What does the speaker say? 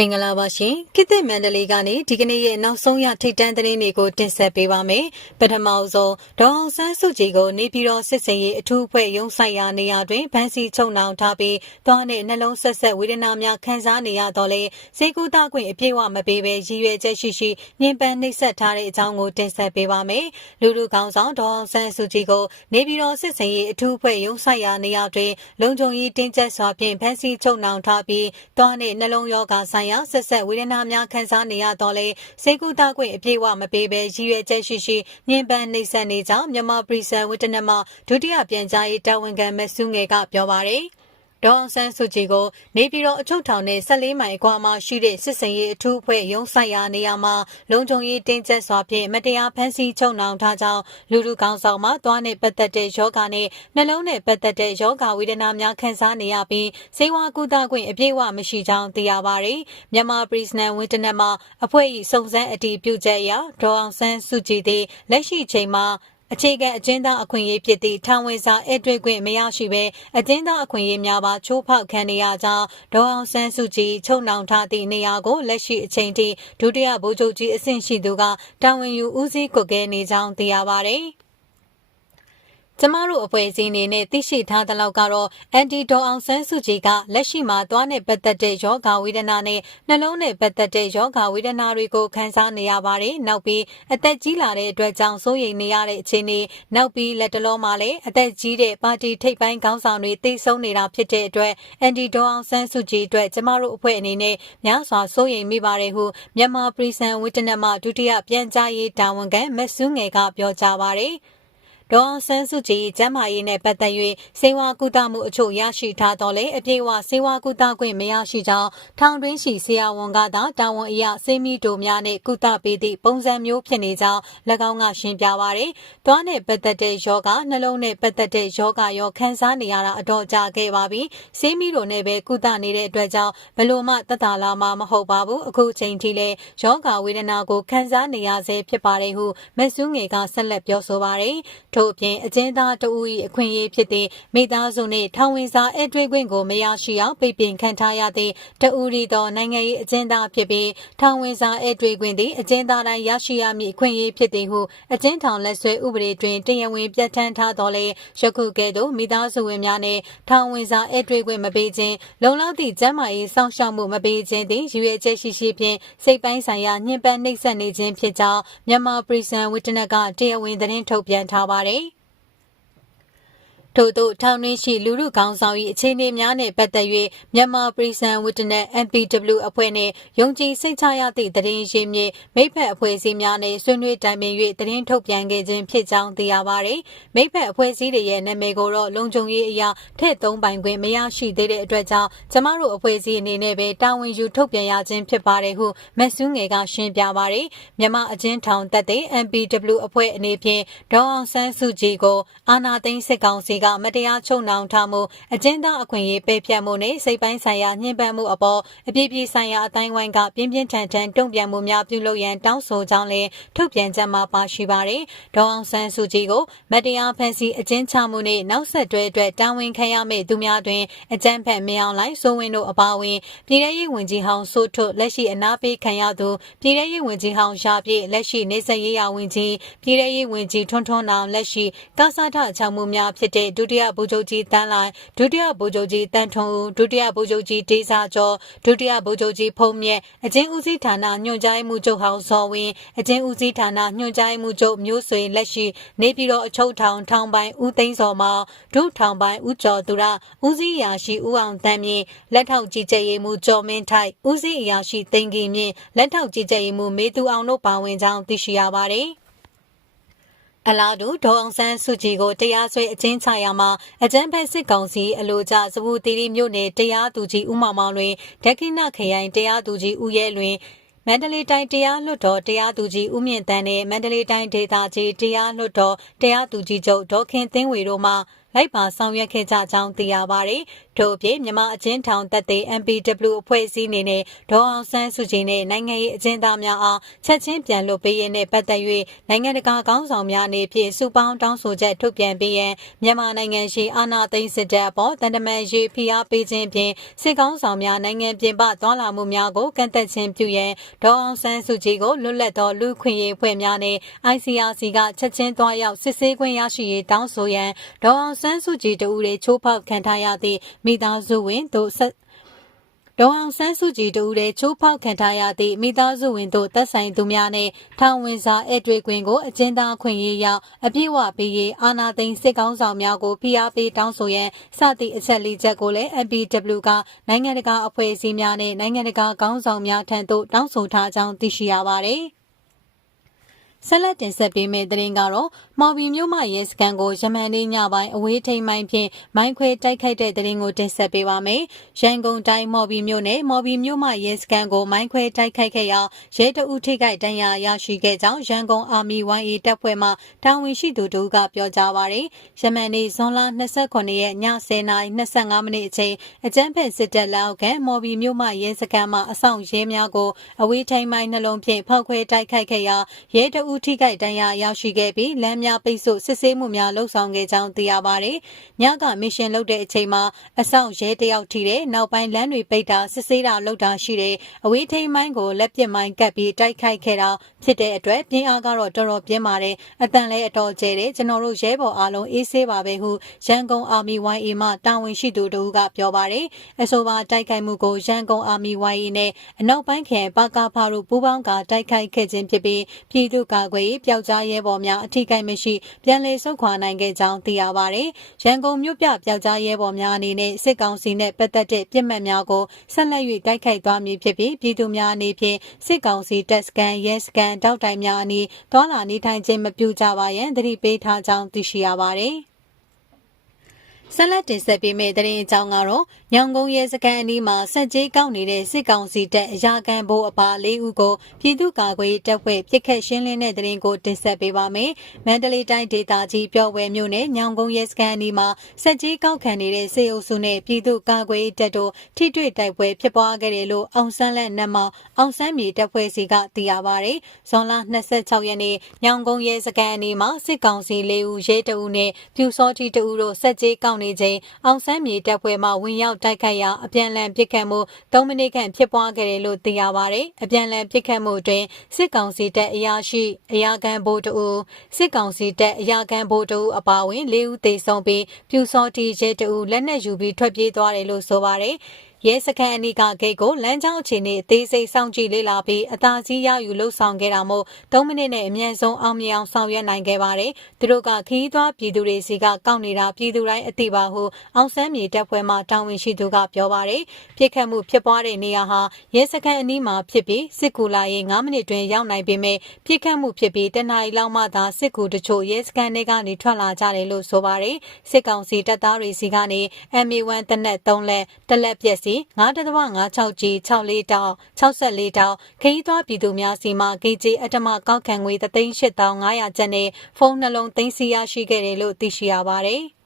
မင်္ဂလာပါရှင်ခေတ်သစ်မန္တလေးကနေဒီကနေ့ရဲ့နောက်ဆုံးရထိတ်တန့်သတင်းတွေကိုတင်ဆက်ပေးပါမယ်ပထမဆုံးဒေါအောင်ဆန်းစုကြည်ကိုနေပြည်တော်စစ်စင်ရေးအထူးအဖွဲ့ရုံးဆိုင်ရာနေရာတွင်ဗန်းစီချုပ်နှောင်ထားပြီးသွားနဲ့နှလုံးဆက်ဆက်ဝေဒနာများခံစားနေရတော့လေစေကူတာခွင့်အပြည့်အဝမပေးဘဲရည်ရွယ်ချက်ရှိရှိညှဉ်းပန်းနှိပ်စက်ထားတဲ့အကြောင်းကိုတင်ဆက်ပေးပါမယ်လူလူကောင်းဆောင်ဒေါအောင်ဆန်းစုကြည်ကိုနေပြည်တော်စစ်စင်ရေးအထူးအဖွဲ့ရုံးဆိုင်ရာနေရာတွင်လုံခြုံရေးတင်းကျပ်စွာဖြင့်ဗန်းစီချုပ်နှောင်ထားပြီးသွားနဲ့နှလုံးရောဂါဆိုင်ရာဆက်ဆက်ဝေဒနာများခံစားနေရတော့လေစေကူတာခွင့်အပြည့်အဝမပေးဘဲရည်ရွယ်ချက်ရှိရှိညှဉ်းပန်းနှိပ်စက်နေကြောင်းမြန်မာပြည်ဆန်ဝတ္တနမဒုတိယပြန်ကြားရေးတာဝန်ခံမဆုငယ်ကပြောပါတယ် ဒေါအောင်ဆန်းစုကြည်ကိုနေပြည်တော်အချုပ်ထောင်နဲ့14မိုင်အကွာမှာရှိတဲ့စစ်စင်ရေးအထူးအဖွဲ့ရုံးဆိုင်ရာနေရာမှာလုံခြုံရေးတင်းကျပ်စွာဖြင့်မတရားဖမ်းဆီးချုပ်နှောင်ထားကြောင်းလူလူကောင်းဆောင်မှသွားနဲ့ပတ်သက်တဲ့ယောဂနဲ့နှလုံးနဲ့ပတ်သက်တဲ့ယောဂဝေဒနာများခံစားနေရပြီးစေဝါကုသခွင့်အပြည့်အဝမရှိကြောင်းသိရပါတယ်။မြန်မာပြည်စနန်ဝင်းတနက်မှာအဖွဲ့၏စုံစမ်းအတည်ပြုချက်အရဒေါအောင်ဆန်းစုကြည်သည်လက်ရှိချိန်မှာ အခြေခံအကျဉ်းသားအခွင့်အရေးဖြစ်သည့်ထောင်ဝင်စာဧည့်တွေ့ခွင့်မရရှိဘဲအကျဉ်းသားအခွင့်အရေးများပါချိုးဖောက်ခံနေရကြောင်းဒေါအောင်ဆန်းစုကြည်ချုပ်နှောင်ထားသည့်နေရာကိုလက်ရှိအချိန်ထိဒုတိယဗိုလ်ချုပ်ကြီးအဆင့်ရှိသူကတာဝန်ယူဦးစီးကွက်ကဲနေကြောင်းသိရပါသည်။ ကျမတို့အဖွဲ့အစည်းအနေနဲ့သိရှိထားသလောက်ကတော့အန်တီဒေါအောင်ဆန်းစုကြည်ကလက်ရှိမှာသွားနဲ့ပတ်သက်တဲ့ယောဂဝေဒနာနဲ့နှလုံးနဲ့ပတ်သက်တဲ့ယောဂဝေဒနာတွေကိုခံစားနေရပါတယ်။နောက်ပြီးအသက်ကြီးလာတဲ့အတွက်ကြောင့်စိုးရိမ်နေရတဲ့အခြေအနေနောက်ပြီးလက်တလုံးမှာလည်းအသက်ကြီးတဲ့ပါတီထိပ်ပိုင်းခေါင်းဆောင်တွေသိဆုံးနေတာဖြစ်တဲ့အတွက်အန်တီဒေါအောင်ဆန်းစုကြည်အတွက်ကျမတို့အဖွဲ့အနေနဲ့များစွာစိုးရိမ်မိပါတယ်ဟုမြန်မာပြည်ဆန်ဝိတ္တနမဒုတိယပြန်ကြားရေးတာဝန်ခံမဆူးငယ်ကပြောကြားပါတယ်။ ဒေါ်ဆန်းစုကြည်ကျမ်းမာရေးနဲ့ပတ်သက်၍စေဝါကုသမှုအချို့ရရှိထားတော်လဲအပြည့်အဝစေဝါကုသခွင့်မရရှိကြောင်းထောင်တွင်းရှိဆရာဝန်ကသာတာဝန်အရစေမီတိုများနဲ့ကုသပေးသည့်ပုံစံမျိုးဖြစ်နေကြောင်း၎င်းကရှင်းပြပါရယ်။သွားနဲ့ပတ်သက်တဲ့ယောဂနှလုံးနဲ့ပတ်သက်တဲ့ယောဂရောခံစားနေရတာအတော့ကြာခဲ့ပါပြီ။စေမီတိုနဲ့ပဲကုသနေတဲ့အတွက်ကြောင့်ဘလို့မှတတလာမှမဟုတ်ပါဘူး။အခုချိန်ထိလည်းယောဂဝေဒနာကိုခံစားနေရဆဲဖြစ်ပါတယ်ဟုမဆူးငယ်ကဆက်လက်ပြောဆိုပါရယ်။ထို့အပြင်အကျဉ်းသားတဦး၏အခွင့်အရေးဖြစ်သည့်မိသားစုနှင့်ထောင်ဝင်စာဧည့်တွေ့ခွင့်ကိုမရရှိအောင်ပိတ်ပင်ခံထားရသည့်တဦးရီသောနိုင်ငံရေးအကျဉ်းသားဖြစ်ပြီးထောင်ဝင်စာဧည့်တွေ့ခွင့်သည်အကျဉ်းသားတိုင်းရရှိရမည့်အခွင့်အရေးဖြစ်သည်ဟုအကျဉ်းထောင်လက်ဆွဲဥပဒေတွင်တရားဝင်ပြဋ္ဌာန်းထားတော်လဲယခုကဲ့သို့မိသားစုဝင်များနှင့်ထောင်ဝင်စာဧည့်တွေ့ခွင့်မပေးခြင်းလုံလောက်သည့်ကျန်းမာရေးစောင့်ရှောက်မှုမပေးခြင်းသည်ရည်ရွယ်ချက်ရှိရှိဖြင့်စိတ်ပိုင်းဆိုင်ရာညှဉ်းပန်းနှိပ်စက်နေခြင်းဖြစ်ကြောင်းမြန်မာပြည်စံဝိတ္တနကတရားဝင်သတင်းထုတ်ပြန်ထားပါတယ်။ company ထို့သို့ထောင်တွင်းရှိလူမှုခေါင်းဆောင်၏အခြေအနေများနှင့်ပတ်သက်၍မြန်မာပြည်စံဝတ္တန MPW အဖွဲ့နှင့်ယုံကြည်စိတ်ချရသည့်သတင်းရင်းမြစ်မိဖက်အဖွဲ့အစည်းများနှင့်ဆွေးနွေးတိုင်ပင်၍သတင်းထုတ်ပြန်ခဲ့ခြင်းဖြစ်ကြောင်းသိရပါသည်။မိဖက်အဖွဲ့အစည်းတွေရဲ့နာမည်ကိုတော့လုံခြုံရေးအရာထည့်သုံးပိုင်ခွင့်မရရှိသေးတဲ့အတွက်ကြောင့်ကျမတို့အဖွဲ့အစည်းအနေနဲ့ပဲတာဝန်ယူထုတ်ပြန်ရခြင်းဖြစ်ပါတယ်ဟုမဆူးငယ်ကရှင်းပြပါသည်။မြန်မာအကျဉ်းထောင်တပ်တဲ့ MPW အဖွဲ့အနေဖြင့်ဒေါအောင်ဆန်းစုကြည်ကိုအာနာသိန်းစစ်ကောင်စီကမတရားချုပ်နှောင်ထားမှုအကျဉ်းသားအခွင့်အရေးပေးဖြတ်မှုနဲ့စိတ်ပိုင်းဆိုင်ရာညှဉ်းပန်းမှုအပေါ်အပြည့်ပြည့်ဆိုင်ရာအတိုင်းဝိုင်းကပြင်းပြင်းထန်ထန်တုံ့ပြန်မှုများပြုလုပ်ရန်တောင်းဆိုကြောင်းလည်းထုတ်ပြန်ချက်မှာပါရှိပါတယ်။ဒေါအောင်ဆန်းစုကြည်ကိုမတရားဖန်ဆီးအကျဉ်းချမှုနဲ့နောက်ဆက်တွဲအတွက်တာဝန်ခံရမယ့်သူများတွင်အကြမ်းဖက်မြောင်လိုက်စိုးဝင်းတို့အပါအဝင်ပြည်ထရေးဝန်ကြီးဟောင်းစိုးထွတ်လက်ရှိအနာပေးခံရသူပြည်ထရေးဝန်ကြီးဟောင်းရှာပြည့်လက်ရှိနေဆက်ရေးရဝန်ကြီးပြည်ထရေးဝန်ကြီးထွန်းထွန်းအောင်လက်ရှိကာစာထချောင်မှုများဖြစ်တဲ့ဒုတိယဗိုလ်ချုပ်ကြီးတန်းလိုက်ဒုတိယဗိုလ်ချုပ်ကြီးတန်းထွန်းဦးဒုတိယဗိုလ်ချုပ်ကြီးဒေစာကျော်ဒုတိယဗိုလ်ချုပ်ကြီးဖုံးမြက်အကျဉ်းဦးစီးဌာနညွှန်ကြားမှုချုပ်ဟောင်းဇော်ဝင်းအကျဉ်းဦးစီးဌာနညွှန်ကြားမှုချုပ်မျိုးဆွေလက်ရှိနေပြည်တော်အချုပ်ထောင်ထောင်ပိုင်းဦးသိန်းစော်မောင်ဒုထောင်ပိုင်းဦးကျော်သူရဦးစီးရာရှိဦးအောင်တန်းမြင့်လက်ထောက်ကြီးကြပ်ရေးမှူးကျော်မင်းထိုက်ဦးစီးရာရှိသိန်းကီမြင့်လက်ထောက်ကြီးကြပ်ရေးမှူးမေသူအောင်တို့ပါဝင်ကြောင်းသိရှိရပါတယ် အလားတူဒေါအောင်ဆန်းစုကြည်ကိုတရားစွဲအကျဉ်းချရာမှာအကြမ်းဖက်စစ်ကောင်စီအလို့ကြစပူတီရီမြို့နယ်တရားသူကြီးဦးမောင်မောင်လွင်ဒက္ခိဏခရိုင်တရားသူကြီးဦးရဲလွင်မန္တလေးတိုင်းတရားလွှတ်တော်တရားသူကြီးဦးမြင့်တန်းနဲ့မန္တလေးတိုင်းဒေသကြီးတရားလွှတ်တော်တရားသူကြီးချုပ်ဒေါခင်သင်းဝေတို့မှလိုက်ပါဆောင်ရွက်ခဲ့ကြကြောင်းသိရပါတယ်။ဒ တို့အပြင်မြန်မာအချင်းထောင်တပ်သေး MPW အဖွဲ့အစည်းအနေနဲ့ဒေါ်အောင်ဆန်းစုကြည်နဲ့နိုင်ငံရေးအကျဉ်းသားများအားချက်ချင်းပြန်လွှတ်ပေးရေးနဲ့ပတ်သက်၍နိုင်ငံတကာကောင်းဆောင်များအနေဖြင့်စုပေါင်းတောင်းဆိုချက်ထုတ်ပြန်ပေးရန်မြန်မာနိုင်ငံရှိအာဏာသိမ်းစစ်တပ်အပေါ်တန်တမန်ရေးဖိအားပေးခြင်းဖြင့်စစ်ကောင်းဆောင်များနိုင်ငံပြင်ပသွားလာမှုများကိုကန့်သက်ခြင်းပြုရန်ဒေါ်အောင်ဆန်းစုကြည်ကိုလွတ်လပ်သောလူခွင့်ရေးဖွဲ့များနဲ့ ICRC ကချက်ချင်းသွားရောက်စစ်ဆေးခွင့်ရရှိရေးတောင်းဆိုရန်ဒေါ်အောင်ဆန်းစုကြည်တဦးတွေချိုးဖောက်ခံထားရသည့်မိသားစုဝင်တို့ဆက်ဒေါ်အောင်ဆန်းစုကြည်တို့ရဲ့ချိုးဖောက်ခံထားရသည့်မိသားစုဝင်တို့တပ်ဆိုင်သူများနဲ့ထောင်ဝင်စာဧည့်တွေ့ခွင့်ကိုအကျဉ်းသားခွင့်ရေးရောက်အပြည့်အဝပေးရေးအာဏာသိမ်းစစ်ကောင်းဆောင်များကိုဖိအားပေးတောင်းဆိုရန်စသည့်အချက်လေးချက်ကိုလည်း MPW ကနိုင်ငံတကာအဖွဲ့အစည်းများနဲ့နိုင်ငံတကာကောင်းဆောင်များထံသို့တောင်းဆိုထားကြောင်းသိရှိရပါတယ်။ ဆက်လက်တင်ဆက်ပေးမယ့်သတင်းကတော့မော်ဘီမြို့မှရဲစခန်းကိုယမန်နေ့ညပိုင်းအဝေးထိန်မိုင်းဖြင့်မိုင်းခွဲတိုက်ခိုက်တဲ့သတင်းကိုတင်ဆက်ပေးပါမယ်။ရန်ကုန်တိုင်းမော်ဘီမြို့နယ်မော်ဘီမြို့မှရဲစခန်းကိုမိုင်းခွဲတိုက်ခိုက်ခဲ့ရာရဲတအုပ်ထိခိုက်ဒဏ်ရာရရှိခဲ့ကြောင်းရန်ကုန်အာမီ YA တပ်ဖွဲ့မှတာဝန်ရှိသူတို့ကပြောကြားပါရယ်။ယမန်နေ့ဇွန်လ29ရက်ည10:25မိနစ်အချိန်အကြမ်းဖက်စစ်တပ်လက်အောက်ကမော်ဘီမြို့မှရဲစခန်းမှအဆောင်ရဲများကိုအဝေးထိန်မိုင်းနှလုံးဖြင့်ဖောက်ခွဲတိုက်ခိုက်ခဲ့ရာရဲတအုပ်ထိခိုက်ဒဏ်ရာရရှိခဲ့ပြီးလမ်းများပိတ်ဆို့စစ်ဆေးမှုများလှုပ်ဆောင်ခဲ့ကြောင်းသိရပါတယ်။ညကမစ်ရှင်လုပ်တဲ့အချိန်မှာအဆောင်ရဲတယောက်ထိတဲ့နောက်ပိုင်းလမ်းတွေပိတ်တာစစ်ဆေးတာလုပ်တာရှိတဲ့အဝေးထိန်မိုင်းကိုလက်ပစ်မိုင်းကပ်ပြီးတိုက်ခိုက်ခဲ့တာဖြစ်တဲ့အတွက်ပြင်းအားကတော့တော်တော်ပြင်းပါတယ်။အတန်လည်းအတော်ကျဲတယ်ကျွန်တော်တို့ရဲဘော်အားလုံးအေးဆေးပါပဲဟုရန်ကုန်အာမီ YA မှတာဝန်ရှိသူတို့ကပြောပါတယ်။အဆိုပါတိုက်ခိုက်မှုကိုရန်ကုန်အာမီ YA နဲ့အနောက်ပိုင်းခရိုင်ပါကာဖာတို့ပူးပေါင်းကတိုက်ခိုက်ခဲ့ခြင်းဖြစ်ပြီးပြည်သူ့ကာကွယ်ရေးပျောက်ကြားရဲဘော်များအထိကိမရှိပြန်လည်ဆုတ်ခွာနိုင်ခဲ့ကြောင်းသိရပါတယ်။ရန်ကုန်မြို့ပြပျောက်ကြားရဲဘော်များအနေနဲ့စစ်ကောင်စီနဲ့ပတ်သက်တဲ့ပြစ်မှတ်များကိုဆက်လက်၍တိုက်ခိုက်သွားမည်ဖြစ်ပြီးပြည်သူများအနေဖြင့်စစ်ကောင်စီတပ်စကန်ရဲစကန်တောက်တိုင်များအနီးသွာလာနေထိုင်ခြင်းမပြုကြပါရန်သတိပေးထားကြောင်းသိရှိရပါတယ်။ ဆက်လက်တင်ဆက်ပေးမယ့်သတင်းအကြောင်းကတော့ညောင်ကုန်းရဲစခန်းအနီးမှာစက်ကြီးကောက်နေတဲ့စစ်ကောင်စီတပ်အရာခံဘိုးအပါ၄ဦးကိုပြည်သူ့ကာကွယ်ရေးတပ်ဖွဲ့ပြစ်ခတ်ရှင်းလင်းတဲ့သတင်းကိုတင်ဆက်ပေးပါမယ်။မန္တလေးတိုင်းဒေသကြီးပြော့ဝဲမြို့နယ်ညောင်ကုန်းရဲစခန်းအနီးမှာစက်ကြီးကောက်ခံနေတဲ့စေအုပ်စုနဲ့ပြည်သူ့ကာကွယ်ရေးတပ်တို့ထိတွေ့တိုက်ပွဲဖြစ်ပွားခဲ့တယ်လို့အောင်ဆန်းလက်နက်မောင်အောင်ဆန်းမြေတပ်ဖွဲ့စီကသိရပါဗျ။ဇွန်လ26ရက်နေ့ညောင်ကုန်းရဲစခန်းအနီးမှာစစ်ကောင်စီ၄ဦးရဲတအုပ်နဲ့ပြူစောတိတအုပ်တို့စက်ကြီးကောက်နေချိန်အောင်ဆန်းမြေတပ်ဖွဲ့မှဝင်ရောက်တိုက်ခိုက်ရာအပြန်အလှန်ပစ်ခတ်မှု၃မိနစ်ခန့်ဖြစ်ပွားခဲ့တယ်လို့သိရပါတယ်။အပြန်အလှန်ပစ်ခတ်မှုအတွင်းစစ်ကောင်စီတပ်အရာရှိအရာခံဗိုလ်တအူစစ်ကောင်စီတပ်အရာခံဗိုလ်တအူအပါအဝင်၄ဦးသေဆုံးပြီးပြူစောတီရဲတအူလက်နက်ယူပြီးထွက်ပြေးသွားတယ်လို့ဆိုပါတယ်။ ရဲစခန်းအနီးကဂိတ်ကိုလမ်းကြောင်းအခြေအနေအသေးစိတ်စောင့်ကြည့်လေ့လာပြီးအသာစီးရယူလှုပ်ဆောင်ခဲ့တာမို့3မိနစ်နဲ့အမြင့်ဆုံးအောင်မြင်အောင်ဆောင်ရွက်နိုင်ခဲ့ပါတယ်။သူတို့ကခီးသွွားပြည်သူတွေစီကကောက်နေတာပြည်သူတိုင်းအသိပါဟုအောင်ဆန်းမြေတပ်ဖွဲ့မှတာဝန်ရှိသူကပြောပါတယ်။ပြစ်ခတ်မှုဖြစ်ပွားတဲ့နေရာဟာရဲစခန်းအနီးမှာဖြစ်ပြီးစစ်ကူလာရင်9မိနစ်တွင်ရောက်နိုင်ပေမဲ့ပြစ်ခတ်မှုဖြစ်ပြီးတနအီလောက်မှသာစစ်ကူတချို့ရဲစခန်းတွေကနေထွက်လာကြတယ်လို့ဆိုပါတယ်။စစ်ကောင်စီတပ်သားတွေစီကနေ MA1 တနက်3လက်တလက်ပြက်စီ9.56 G 64တောင်64တောင်ခရီးသွားပြည်သူများစီမှဂေဂျီအတ္တမကောက်ခံငွေ3,8500ကျပ်နဲ့ဖုန်းနှလုံးသိမ်းဆည်းရရှိခဲ့တယ်လို့သိရှိရပါတယ်။